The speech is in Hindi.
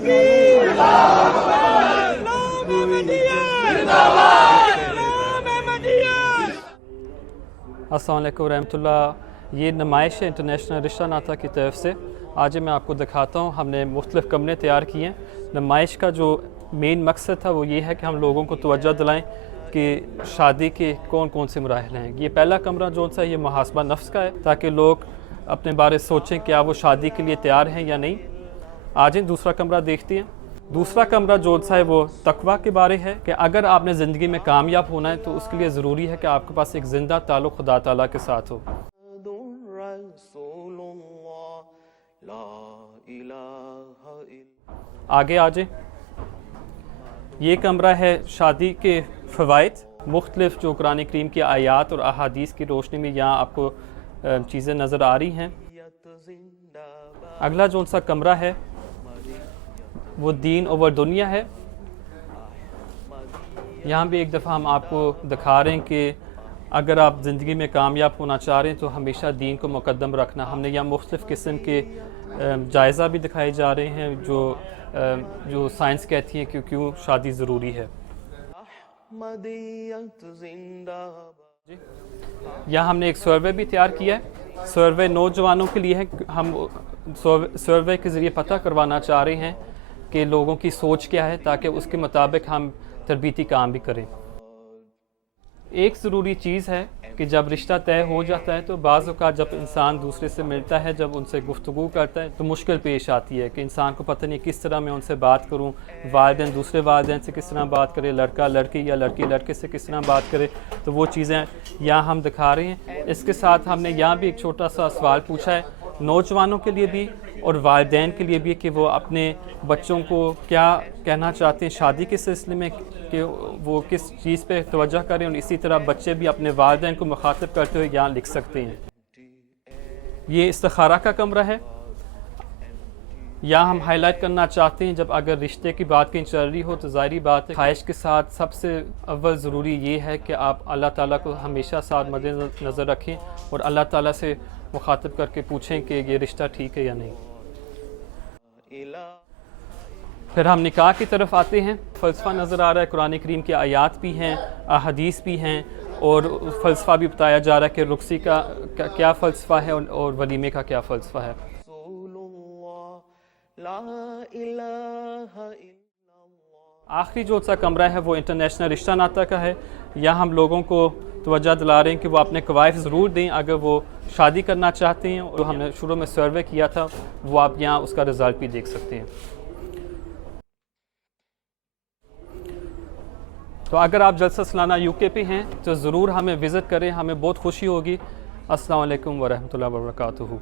तकबीर, इस्लाम अहमदियत, इस्लाम अहमदियत। अस्सलाम वालेकुम रहमतुल्लाह। ये नुमाइश है इंटरनेशनल रिश्ता नाता की तरफ से। आज मैं आपको दिखाता हूँ, हमने मुख्तलिफ़ कमरे तैयार किए हैं। नुमाइश का जो मेन मकसद था वो ये है कि हम लोगों को तवज्जो दिलाएं कि शादी के कौन कौन से मराहिल हैं। ये पहला कमरा जो सा ये मुहासबा नफ्स का है, ताकि लोग अपने बारे सोचें कि क्या वो शादी के लिए तैयार हैं या नहीं। आज इन दूसरा कमरा देखते हैं। दूसरा कमरा जो सा है वो तकवा के बारे है कि अगर आपने ज़िंदगी में कामयाब होना है तो उसके लिए ज़रूरी है कि आपके पास एक ज़िंदा ताल्लुक़ खुदा ताला के साथ हो। आगे आ जाए। ये कमरा है शादी के फ़वाइद, मुख्तलिफ़ जो कुरान करीम की आयात और अहादीस की रोशनी में यहाँ आपको चीज़ें नज़र आ रही हैं। अगला जो सा कमरा है वो दीन ओवर दुनिया है। यहाँ भी एक दफ़ा हम आपको दिखा रहे हैं कि अगर आप ज़िंदगी में कामयाब होना चाह रहे हैं तो हमेशा दीन को मुक़द्दम रखना। हमने यहाँ मुख्तलिफ़ किस्म के जायज़ा भी दिखाए जा रहे हैं जो साइंस कहती है कि क्यों शादी ज़रूरी है। यहाँ हमने एक सर्वे भी तैयार किया है। सर्वे नौजवानों के लिए है। हम सर्वे के ज़रिए पता करवाना चाह रहे हैं कि लोगों की सोच क्या है, ताकि उसके मुताबिक हम तरबीती काम भी करें। एक ज़रूरी चीज़ है कि जब रिश्ता तय हो जाता है तो बाज़ औक़ात जब इंसान दूसरे से मिलता है, जब उनसे गुफ्तगू करता है तो मुश्किल पेश आती है कि इंसान को पता नहीं किस तरह मैं उनसे बात करूं। वालिदैन दूसरे वालिदैन से किस तरह बात करे, लड़का लड़की या लड़की लड़के से किस तरह बात करे। तो वो चीज़ें यहाँ हम दिखा रहे हैं। इसके साथ हमने यहाँ भी एक छोटा सा सवाल पूछा है नौजवानों के लिए भी और वालिदैन के लिए भी कि वो अपने बच्चों को क्या कहना चाहते हैं शादी के सिलसिले में, कि वो किस चीज़ पे तवज्जो करें। और इसी तरह बच्चे भी अपने वालिदैन को मुखातिब करते हुए यहाँ लिख सकते हैं। ये इस्तिखारा का कमरा है। यहाँ हम हाईलाइट करना चाहते हैं जब अगर रिश्ते की बात कहीं चल रही हो तो ज़ाहिरी बात है ख्वाहिश के साथ सबसे अव्वल ज़रूरी ये है कि आप अल्लाह ताला को हमेशा साथ मद्देनज़र रखें और अल्लाह ताला से मुखातिब करके पूछें कि ये रिश्ता ठीक है या नहीं। फिर हम निकाह की तरफ आते हैं। फ़लसफ़ा नज़र आ रहा है, कुरान करीम की आयात भी हैं, अहादीस भी हैं और फ़लसफ़ा भी बताया जा रहा है कि रुख़्सी का क्या फ़लसफ़ा है और वलीमे का क्या फ़लसफ़ा है। आखिरी जो सा कमरा है वो इंटरनेशनल रिश्ता नाता का है। यहाँ हम लोगों को तवज्जो दिला रहे हैं कि वो अपने कवायद ज़रूर दें अगर वो शादी करना चाहते हैं। और हमने शुरू में सर्वे किया था वो आप यहाँ उसका रिज़ल्ट भी देख सकते हैं। तो अगर आप जलसा सालाना यूके पे हैं तो ज़रूर हमें विज़िट करें, हमें बहुत खुशी होगी। अस्सलाम वालेकुम वरहमतुल्लाहि वबरकातुहू।